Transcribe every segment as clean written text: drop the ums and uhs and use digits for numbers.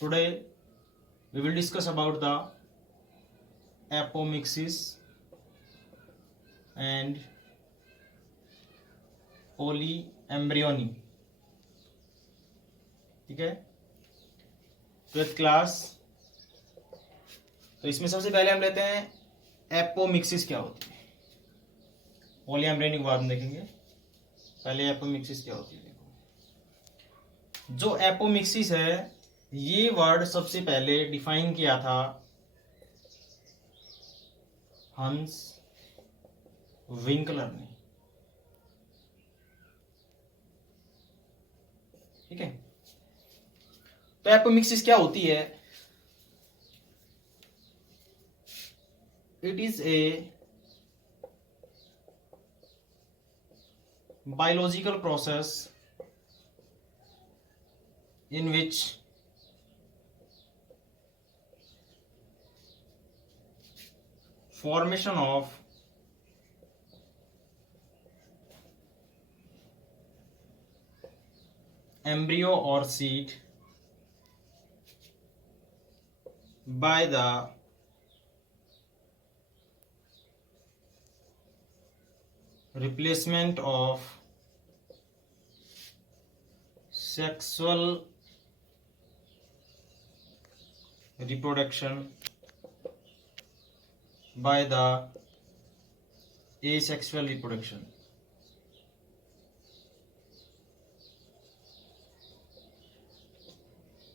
Today we will discuss about the apomixis and polyembryony. ठीक है, twelfth class. तो इसमें सबसे पहले हम लेते हैं एपोमिक्सिस क्या होती है। पॉलीएम्ब्रियोनी के बाद में देखेंगे, पहले एपोमिक्सिस क्या होती है। देखो, जो एपोमिक्सिस है ये वर्ड सबसे पहले डिफाइन किया था हंस विंकलर ने। ठीक है, तो एपोमिक्सिस क्या होती है? It is a biological process in which formation of embryo or seed by the replacement of sexual reproduction by the asexual reproduction.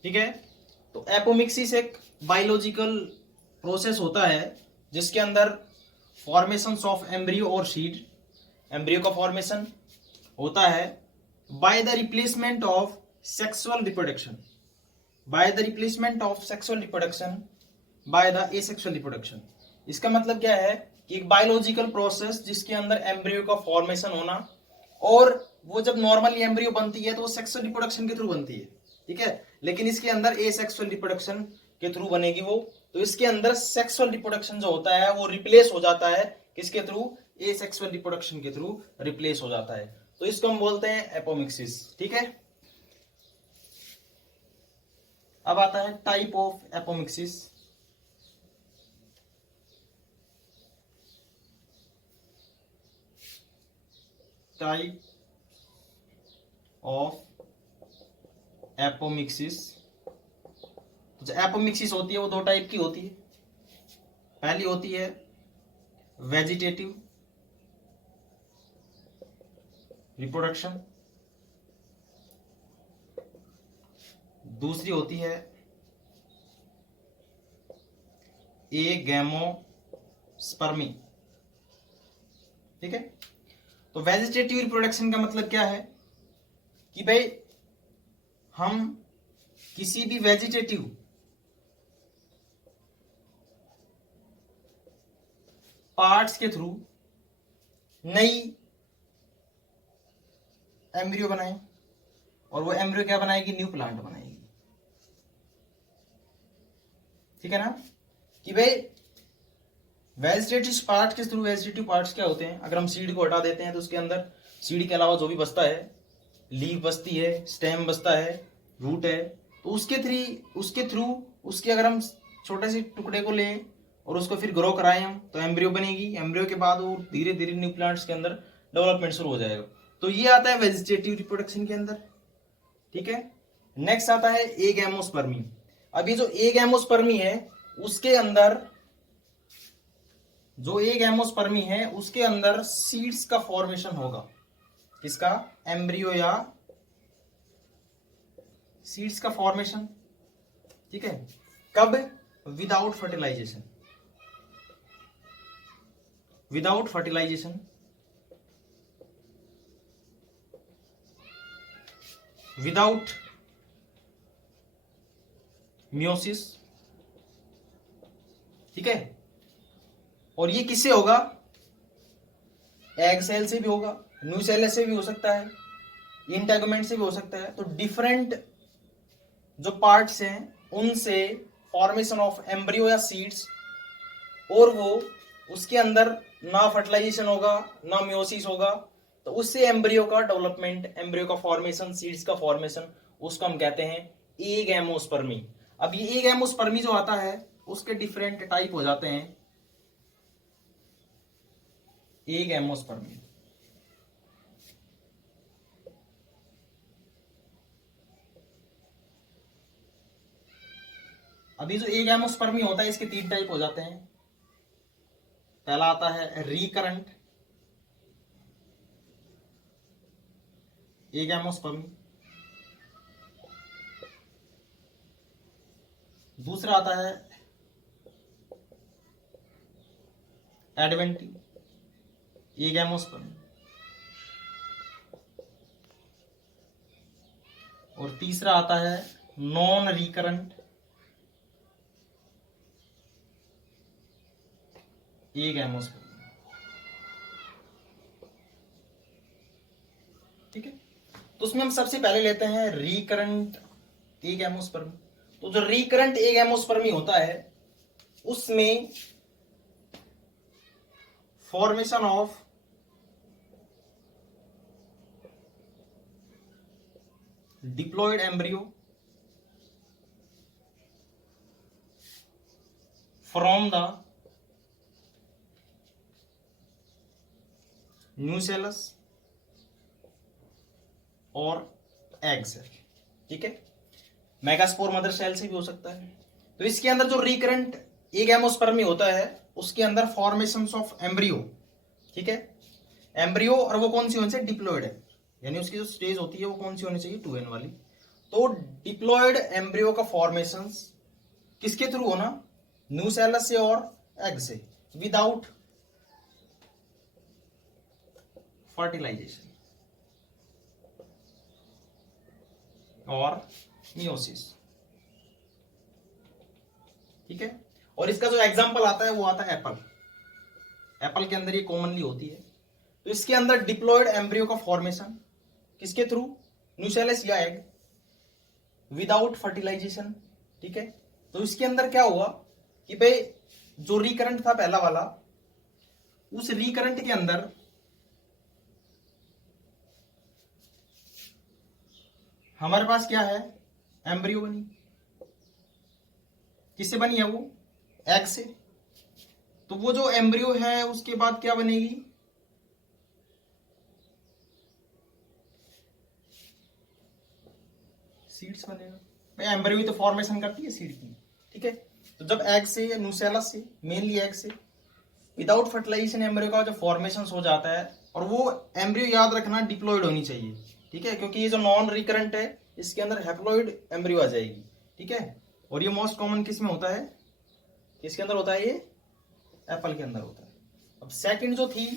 ठीक है, तो एपोमिक्सिस एक बायोलॉजिकल प्रोसेस होता है जिसके अंदर फॉर्मेशन ऑफ एम्ब्रियो और सीड, एम्ब्रियो का फॉर्मेशन होता है by the replacement of sexual reproduction, by the replacement of sexual reproduction by the asexual reproduction. इसका मतलब क्या है कि एक बायोलॉजिकल प्रोसेस जिसके अंदर एम्ब्रियो का फॉर्मेशन होना, और वो जब नॉर्मली एम्ब्रियो बनती है तो वो सेक्सुअल रिप्रोडक्शन के थ्रू बनती है। ठीक है, लेकिन इसके अंदर एसेक्सुअल रिप्रोडक्शन के थ्रू बनेगी वो, तो इसके अंदर सेक्सुअल रिप्रोडक्शन जो होता है वो रिप्लेस हो जाता है किसके थ्रू? एसेक्सुअल रिप्रोडक्शन के थ्रू रिप्लेस हो जाता है, तो इसको हम बोलते हैं एपोमिक्सिस। ठीक है, अब आता है type of apomixis. Type of apomixis, तो जो एपोमिक्सिस होती है वो दो टाइप की होती है। पहली होती है वेजिटेटिव रिप्रोडक्शन, दूसरी होती है एगैमोस्पर्मी। ठीक है, तो वेजिटेटिव रिप्रोडक्शन का मतलब क्या है कि भाई हम किसी भी वेजिटेटिव पार्ट्स के थ्रू नई एम्ब्रियो बनाए, और वो एम्ब्रियो क्या बनाएगी? न्यू प्लांट बनाएगी। ठीक है ना, कि भाई वेजिटेटिव पार्ट के थ्रू, वेजिटेटिव पार्ट्स क्या होते हैं? अगर हम सीड को हटा देते हैं तो उसके अंदर सीड के अलावा जो भी बचता है, लीफ बचती है, स्टेम बचता है, रूट है, तो उसके थ्रू उसके अगर हम छोटे से टुकड़े को लें और उसको फिर ग्रो कराएं हम, तो एम्ब्रियो बनेगी। एम्ब्रियो के बाद वो धीरे धीरे न्यू प्लांट्स के अंदर डेवलपमेंट शुरू हो जाएगा। तो ये आता है वेजिटेटिव रिप्रोडक्शन के अंदर। ठीक है, नेक्स्ट आता है एगैमोस्पर्मी। अब ये जो एगैमोस्पर्मी है उसके अंदर, जो एगैमोस्पर्मी है उसके अंदर सीड्स का फॉर्मेशन होगा। किसका? एम्ब्रियो या सीड्स का फॉर्मेशन। ठीक है, कब? Without fertilisation, without fertilisation, without meiosis. ठीक है, और ये किससे होगा? एग सेल से भी होगा, न्यूसेलस से भी हो सकता है, इंटेगुमेंट से भी हो सकता है। तो डिफरेंट जो पार्ट्स हैं उनसे फॉर्मेशन ऑफ एम्ब्रियो या सीड्स, और वो उसके अंदर ना फर्टिलाइजेशन होगा ना मियोसिस होगा, तो उससे एम्ब्रियो का डेवलपमेंट, एम्ब्रियो का फॉर्मेशन, सीड्स का फॉर्मेशन, उसको हम कहते हैं एगैमोस्पर्मी। अब ये एक एमोस्पर्मी जो आता है उसके डिफरेंट टाइप हो जाते हैं। एक एमोस्पर्मी, अभी जो एक एमोस्पर्मी होता है इसके 3 टाइप हो जाते हैं। पहला आता है रिकरेंट एक एमोस्पर्मी, दूसरा आता है एडवेंटिव एक एमोस्पर्मी, और तीसरा आता है नॉन रिकरेंट एक एमोस्पर्मी। ठीक है, तो उसमें हम सबसे पहले लेते हैं रिकरेंट एक एमोस्पर्मी। तो जो रिकरेंट एक एमोस्पर्मी होता है उसमें formation of diploid embryo from the nucellus और एग सेल। ठीक है, मेगास्पोर मदर सेल से भी हो सकता है। तो इसके अंदर जो रिकरेंट एक एमोस्पर्मी होता है उसके अंदर फॉर्मेशन ऑफ एम्ब्रियो। ठीक है, एम्ब्रियो, और वो कौन सी होनी चाहिए, डिप्लॉयड है, यानी उसकी जो स्टेज होती है वो कौन सी होनी चाहिए, 2n वाली। तो डिप्लॉयड एम्ब्रियो का फॉर्मेशन किसके थ्रू होना, न्यूसेलस से और एग से, विदाउट फर्टिलाइजेशन और मियोसिस। ठीक है, और इसका जो एग्जांपल आता है वो आता है एप्पल। एप्पल के अंदर ये कॉमनली होती है। तो इसके अंदर डिप्लॉयड एम्ब्रियो का फॉर्मेशन किसके थ्रू, न्यूसेलस या एग, विदाउट फर्टिलाइजेशन। ठीक है, तो इसके अंदर क्या हुआ कि भाई जो रिकरेंट था पहला वाला, उस रिकरेंट के अंदर हमारे पास क्या है, एम्ब्रियो बनी। किससे बनी है वो, एग से। तो वो जो एम्ब्रियो है उसके बाद क्या बनेगी, सीड्स बनेगा। भाई एम्ब्रियो ही तो फॉर्मेशन करती है सीड की। ठीक है, तो जब एग से या न्यूसेलस से, मेनली एग से, विदाउट फर्टिलाइजेशन एम्ब्रियो का जो फॉर्मेशन हो जाता है, और वो एम्ब्रियो याद रखना डिप्लॉयड होनी चाहिए। ठीक है, क्योंकि ये जो नॉन रिकरेंट है इसके अंदर हैप्लॉयड एम्ब्रियो आ जाएगी। ठीक है, और ये मोस्ट कॉमन किस में होता है, किसके अंदर होता है, ये एप्पल के अंदर होता है। अब सेकंड जो थी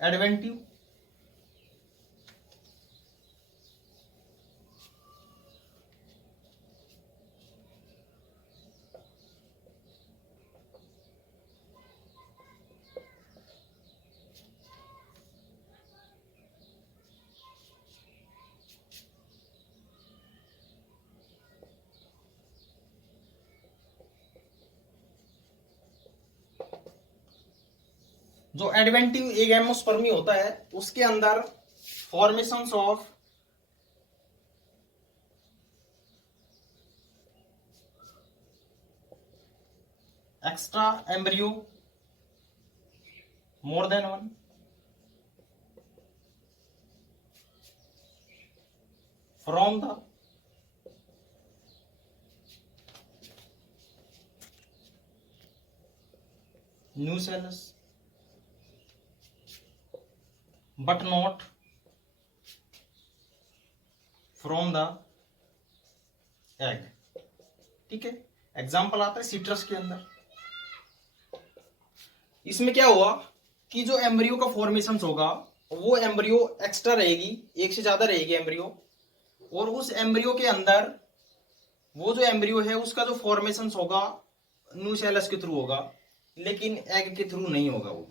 एडवेंटिव, जो एडवेंटिव एक एमोस्पर्मी होता है उसके अंदर formation of extra embryo more than one, from the nucellus but not from the egg। ठीक है, एग्जाम्पल आता है सिट्रस के अंदर। इसमें क्या हुआ कि जो एम्ब्रियो का फॉर्मेशन होगा वो एम्ब्रियो एक्स्ट्रा रहेगी, एक से ज्यादा रहेगी एम्ब्रियो, और उस एम्ब्रियो के अंदर वो जो एम्ब्रियो है उसका जो फॉर्मेशन होगा न्यूसेलस के थ्रू होगा, लेकिन एग के थ्रू नहीं होगा वो।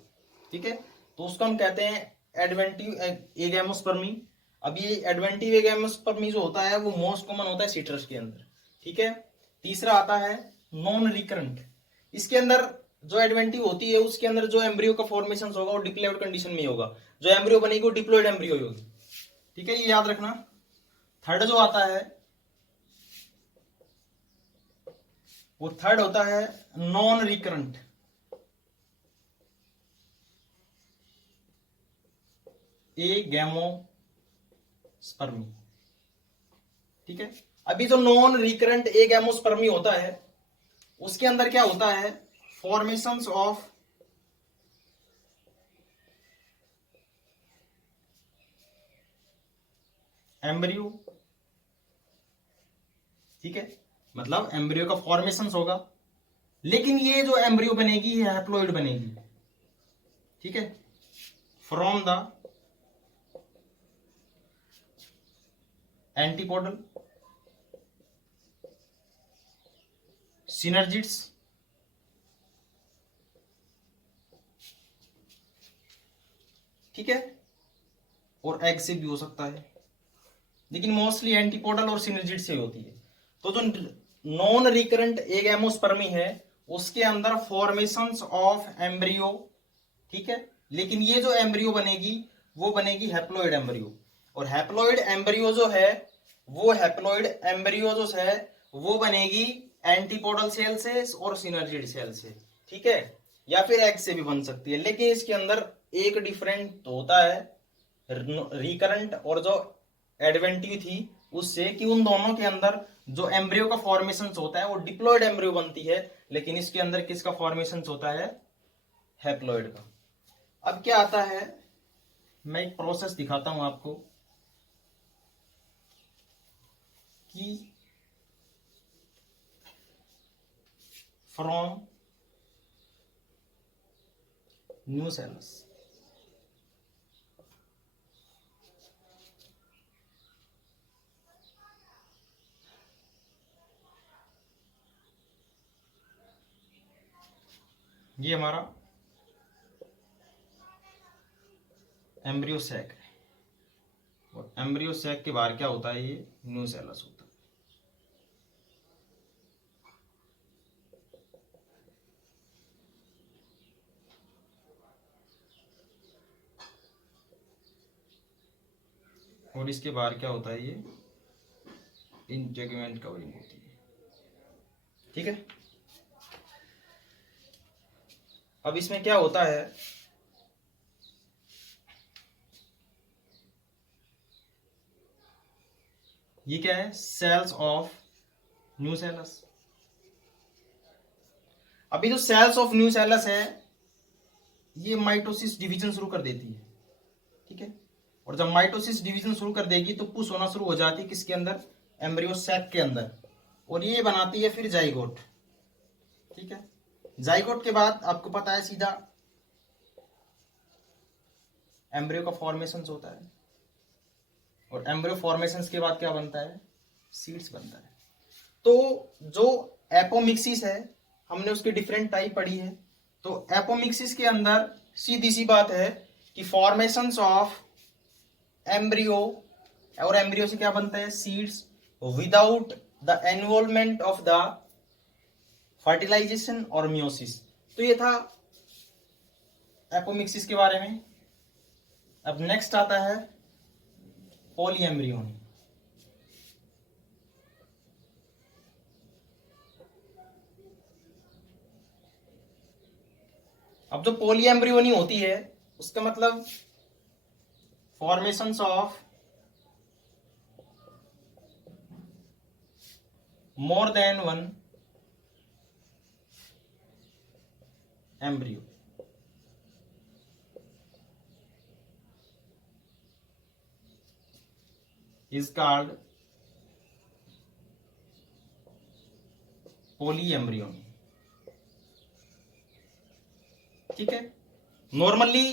ठीक है, तो उसको हम कहते हैं एडवेंटिव एग एमोस्पर्मी। अब ये एडवेंटिव एग एमोस्पर्मी जो होता है वो मोस्ट कॉमन होता है सिट्रस के अंदर। ठीक है, तीसरा आता है नॉन रिकरेंट। इसके अंदर जो एडवेंटिव होती है उसके अंदर जो एम्ब्रियो का फॉर्मेशन होगा वो डिप्लॉयड कंडीशन में होगा, जो एम्ब्रियो बनेगी वो डिप्लॉयड एम्ब्रियो होगी। ठीक है, ये याद रखना। थर्ड जो आता है और थर्ड होता है नॉन रिकरेंट, एगैमोस्पर्मी। ठीक है, अभी जो नॉन रिकरेंट एगैमोस्पर्मी होता है उसके अंदर क्या होता है, फॉर्मेशंस ऑफ एम्ब्रियो। ठीक है, मतलब एम्ब्रियो का फॉर्मेशंस होगा, लेकिन ये जो एम्ब्रियो बनेगी ये हैप्लॉइड बनेगी। ठीक है, फ्रॉम द एंटीपोडल सिनर्जिड्स, ठीक है, और एग से भी हो सकता है, लेकिन मोस्टली एंटीपोडल और सिनर्जिड से होती है। तो जो नॉन रिकरेंट एगैमोस्पर्मी है उसके अंदर फॉर्मेशंस ऑफ एम्ब्रियो। ठीक है, लेकिन ये जो एम्ब्रियो बनेगी वो बनेगी हैप्लॉइड एम्ब्रियो, और हैप्लॉइड एम्ब्रियो जो है वो हैप्लॉइड एम्ब्रियो जो है वो बनेगी एंटीपोडल सेल से और सिनर्जिड सेल से। ठीक है, या फिर एग से भी बन सकती है, लेकिन इसके अंदर एक डिफरेंट होता है रिकरेंट और जो एडवेंटिव थी उससे, कि उन दोनों के अंदर जो एम्ब्रियो का फॉर्मेशन होता है वो डिप्लॉइड एम्ब्रियो बनती है, लेकिन इसके अंदर किसका फॉर्मेशन होता है, हैप्लॉइड का। अब क्या आता है, मैं एक प्रोसेस दिखाता हूं आपको कि फ्रॉम न्यू सेल्स ये हमारा एम्ब्रियो सैक है, और एम्ब्रियो सैक के बाहर क्या होता है, ये न्यू सेलस होता है। और इसके बाहर क्या होता है, ये इंटेगुमेंट कवरिंग होती है। ठीक है, अब इसमें क्या होता है, ये क्या है, सेल्स ऑफ न्यू सेलस। अभी जो सेल्स ऑफ न्यू सेलस है ये माइटोसिस डिवीजन शुरू कर देती है। ठीक है, और जब माइटोसिस डिवीजन शुरू कर देगी तो पुश होना शुरू हो जाती है किसके अंदर, एम्ब्रियो सैक के अंदर, और ये बनाती है फिर जाइगोट। ठीक है, जाइगोट के बाद आपको पता है सीधा एम्ब्रियो का फॉर्मेशन होता है, और एम्ब्रियो फॉर्मेशन के बाद क्या बनता है, सीड्स बनता है। तो जो एपोमिक्सिस है हमने उसकी डिफरेंट टाइप पढ़ी है। तो एपोमिक्सिस के अंदर सीधी सी बात है कि फॉर्मेशंस ऑफ एम्ब्रियो, और एम्ब्रियो से क्या बनता है, seeds, without the involvement of the fertilisation और मियोसिस। तो ये था एपोमिक्सिस के बारे में। अब नेक्स्ट आता है पॉलीएम्ब्रियोनी। अब जो पॉलीएम्ब्रियोनी होती है उसका मतलब formations of more than one embryo is called polyembryony। ठीक है, नॉर्मली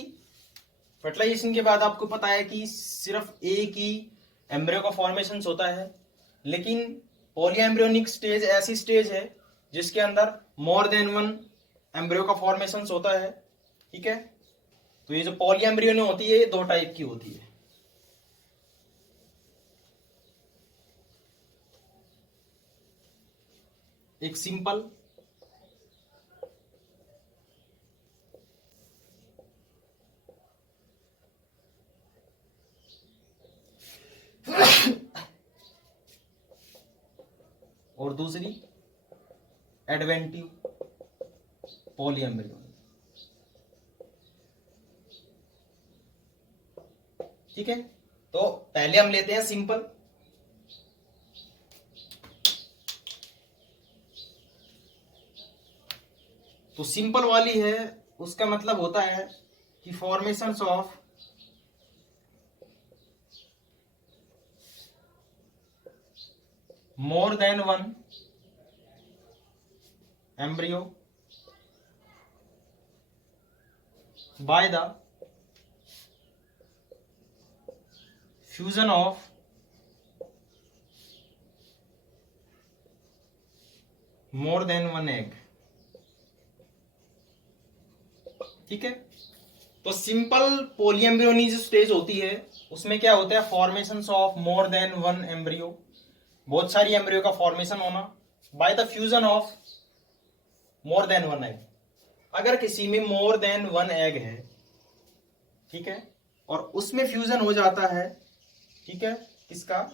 फर्टिलाइजेशन के बाद आपको पता है कि सिर्फ एक ही एम्ब्रियो का फॉर्मेशन होता है, लेकिन पॉलीएम्ब्रियोनिक स्टेज ऐसी स्टेज है जिसके अंदर मोर देन वन एम्ब्रियो का फॉर्मेशन होता है। ठीक है, तो ये जो पॉलीएम्ब्रियोनी होती है ये दो टाइप की होती है। एक सिंपल और दूसरी एडवेंटिव पॉलीएम्ब्रियोनी। ठीक है, तो पहले हम लेते हैं सिंपल। तो सिंपल वाली है, उसका मतलब होता है कि formations of more than one embryo by the fusion of more than one egg. ठीक है, तो सिंपल पोलियम्ब्रियोनी जो स्टेज होती है उसमें क्या होता है, formations of more than one embryo, बहुत सारी एम्ब्रियो का फॉर्मेशन होना, by the fusion of more than one egg. अगर किसी में मोर देन वन एग है, ठीक है, और उसमें फ्यूजन हो जाता है, ठीक है, किसका,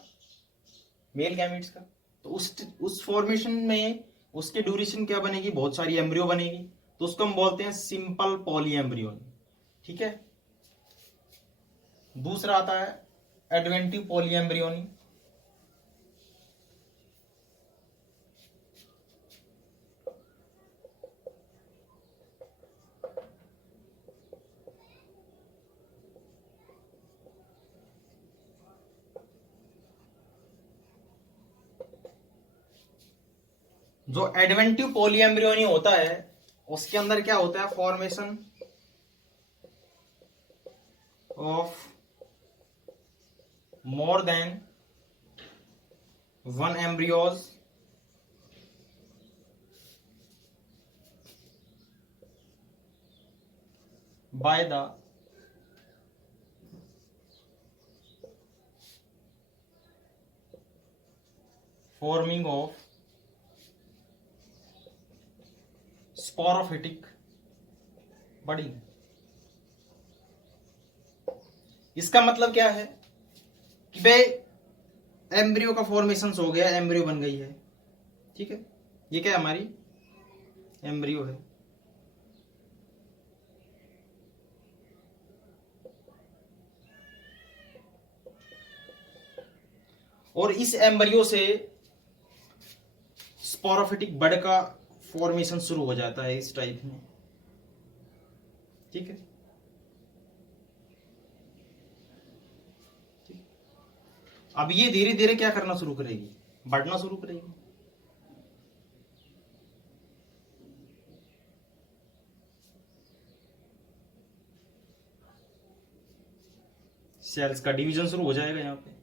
मेल गैमेट्स का, तो उस फॉर्मेशन में उसके ड्यूरेशन क्या बनेगी, बहुत सारी एम्ब्रियो बनेगी, तो उसको हम बोलते हैं सिंपल पॉलीएम्ब्रियोनी। ठीक है, दूसरा आता है एडवेंटिव पॉलीएम्ब्रियोनी। जो एडवेंटिव पॉलीएम्ब्रियोनी होता है उसके अंदर क्या होता है, formation of more than one embryos by the forming of sporophytic budding। इसका मतलब क्या है कि भाई एम्ब्रियो का फॉर्मेशन हो गया, एम्ब्रियो बन गई है। ठीक है, ये क्या है, हमारी एम्ब्रियो है। और इस एम्ब्रियो से स्पोरोफिटिक बड का फॉर्मेशन शुरू हो जाता है इस टाइप में। ठीक है, अब ये धीरे धीरे क्या करना शुरू करेगी, बढ़ना शुरू करेगी। सेल्स का डिवीजन शुरू हो जाएगा यहां पे।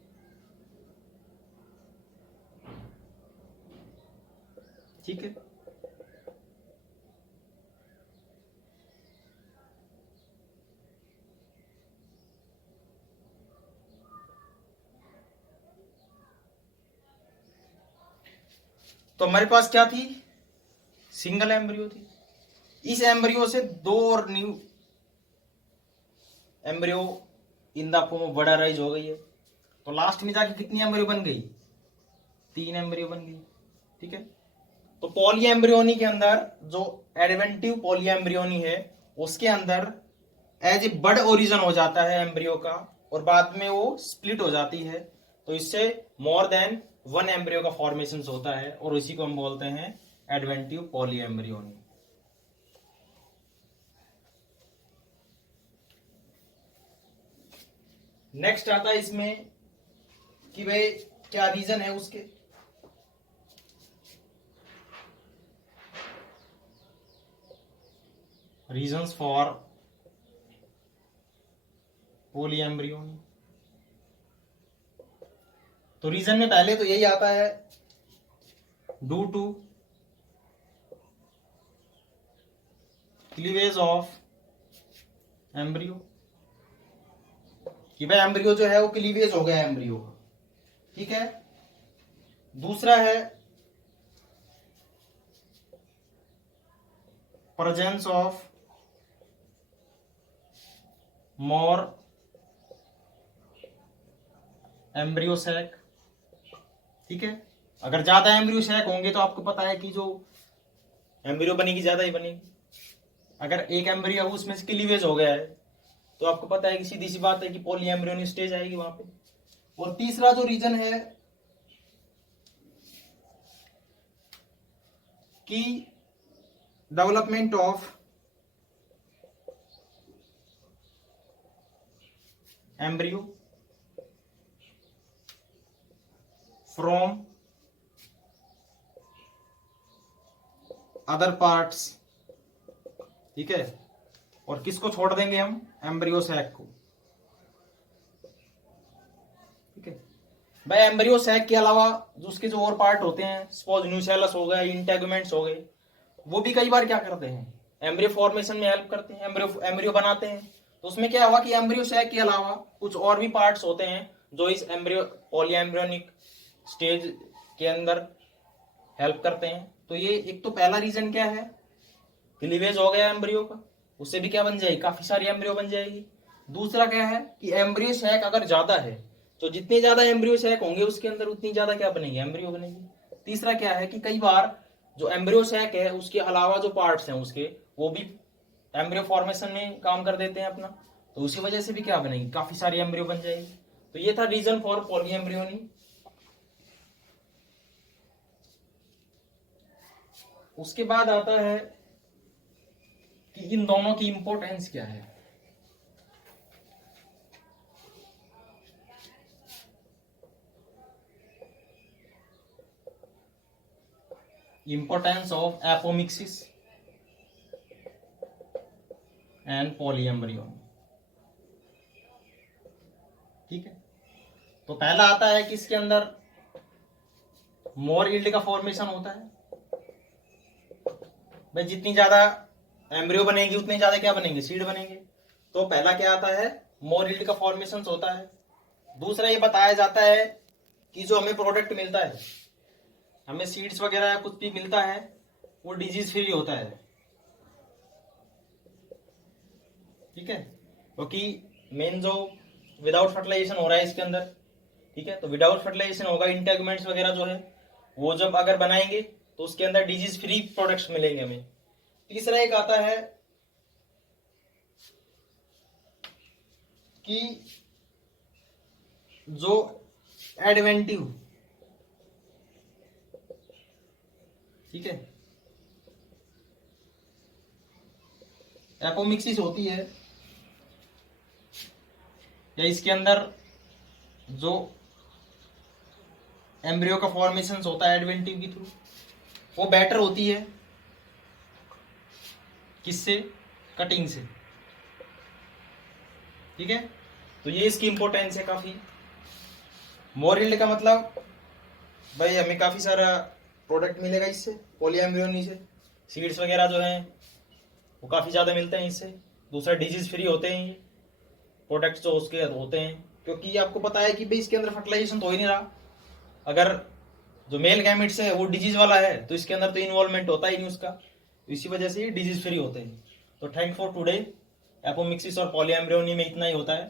ठीक है, तो हमारे पास क्या थी, सिंगल एम्ब्रियो थी। इस एम्ब्रियो से दो और new embryo in the form of बड़ा राइज हो गई है, तो लास्ट में जाके कितनी एम्ब्रियो बन गई, 3 एम्ब्रियो बन गई। ठीक है, तो पॉलीएम्ब्रियोनी के अंदर जो एडवेंटिव पॉलीएम्ब्रियोनी है उसके अंदर एज ए बड ओरिजिन हो जाता है एम्ब्रियो का, और बाद में वो स्प्लिट हो जाती है, तो इससे मोर देन वन एम्ब्रियो का फॉर्मेशन होता है, और इसी को हम बोलते हैं एडवेंटिव पॉलीएम्ब्रियोनी। नेक्स्ट आता है इसमें कि भाई क्या रीजन है उसके। रीजंस फॉर पॉलीएम्ब्रियोनी, तो रीजन में पहले तो यही आता है, due to cleavage of embryo, कि भाई एम्ब्रियो जो है वो क्लीवेज हो गया एम्ब्रियो। ठीक है, दूसरा है presence of more embryo sac. ठीक है, अगर ज्यादा एम्ब्रियो सैक होंगे तो आपको पता है कि जो एम्ब्रियो बनेगी, ज्यादा ही बनेगी। अगर एक एम्ब्रियो है उसमें से क्लीवेज हो गया है तो आपको पता है कि सीधी सी बात है कि पॉली एम्ब्रियोनिक स्टेज आएगी वहां पे। और तीसरा जो रीजन है कि development of embryo from other parts, ठीक है। और किसको छोड़ देंगे हम, एम्ब्रियो सैक को, ठीक है भाई। एम्ब्रियो सैक के अलावा जो उसके जो और पार्ट होते हैं, सपोज न्यूसेलस हो गए, इंटेगुमेंट्स हो गए, वो भी कई बार क्या करते हैं, एम्ब्रियो फॉर्मेशन में हेल्प करते हैं, एम्ब्रियो बनाते हैं। तो उसमें क्या हुआ कि एम्ब्रियो सैक के अलावा कुछ और भी पार्ट्स होते हैं जो इस एम्ब्रियो पॉली एम्ब्रियोनिक स्टेज के अंदर हेल्प करते हैं। तो ये एक तो पहला रीजन क्या है, क्लीवेज हो गया एम्ब्रियो का, उससे भी क्या बन जाएगी, काफी सारी एम्ब्रियो बन जाएगी। दूसरा क्या है कि एम्ब्रियो सैक अगर ज्यादा है तो जितने ज्यादा एम्ब्रियो सैक होंगे उसके अंदर उतनी ज्यादा क्या बनेगी, एम्ब्रियो बनेगी। तीसरा क्या है कि कई बार जो एम्ब्रियो सैक है उसके अलावा जो पार्ट्स हैं उसके, वो भी एम्ब्रियो फॉर्मेशन में काम कर देते हैं अपना, तो उसी वजह से भी क्या बनेगी, काफी सारी एम्ब्रियो बन जाएगी। तो ये था रीजन फॉर पॉली एम्ब्रियोनी। उसके बाद आता है कि इन दोनों की इंपॉर्टेंस क्या है। Importance of apomixis and polyembryony, ठीक है। तो पहला आता है कि इसके अंदर मोर यील्ड का फॉर्मेशन होता है। भाई जितनी ज्यादा एम्ब्रियो बनेगी उतने ज्यादा क्या बनेंगे, सीड बनेंगे। तो पहला क्या आता है, मोर यील्ड का फॉर्मेशन होता है। दूसरा ये बताया जाता है कि जो हमें प्रोडक्ट मिलता है, हमें सीड्स वगैरह या कुछ भी मिलता है, वो डिजीज फ्री होता है, ठीक है। क्योंकि मेन जो विदाउट फर्टिलाइजेशन हो रहा है इसके अंदर, ठीक है। तो विदाउट फर्टिलाइजेशन होगा, इंटेगुमेंट्स वगैरह जो है वो जब अगर बनाएंगे तो उसके अंदर डिजीज फ्री प्रोडक्ट्स मिलेंगे हमें। तीसरा एक आता है कि जो एडवेंटिव, ठीक है, एपोमिक्सिस होती है, या इसके अंदर जो एम्ब्रियो का फॉर्मेशन होता है एडवेंटिव के थ्रू, वो बेटर होती है किससे, कटिंग से, ठीक है। तो ये इसकी इंपॉर्टेंस है काफी। मोर यील्ड का मतलब भाई हमें काफी सारा प्रोडक्ट मिलेगा इससे, पॉलीएम्ब्रियोनी से, सीड्स वगैरह जो हैं वो काफी ज्यादा मिलते हैं इससे। दूसरा डिजीज फ्री होते हैं ये प्रोडक्ट्स जो उसके होते हैं, क्योंकि आपको पता है कि भाई इसके अंदर फर्टिलाइजेशन तो हो ही नहीं रहा। अगर जो मेल गैमेट्स है वो डिजीज वाला है तो इसके अंदर तो इन्वॉल्वमेंट होता ही नहीं उसका, तो इसी वजह से ये डिजीज फ्री होते हैं। तो थैंक फॉर टुडे। एपोमिक्सिस और पॉलीएम्ब्रियोनी में इतना ही होता है।